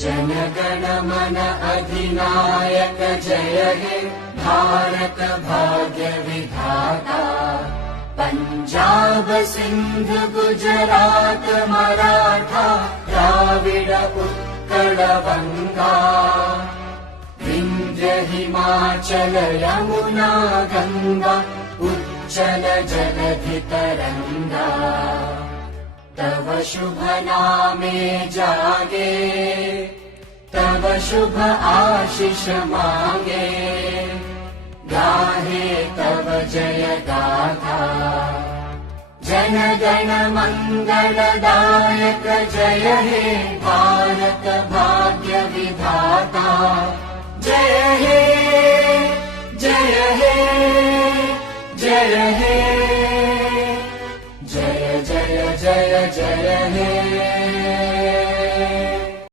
जनगण मन अधिनायक जय हे भारत भाग्य विधाता। पंजाब सिंध गुजरात मराठा द्राविड उत्कल बंगा। विंध्य हिमाचल यमुना गंगा उच्चल जलधि तरंगा। तव शुभ नामे जागे तव शुभ आशीष मांगे। गाहे तव जय गाथा जन गण मंगलदायक जय हे भारत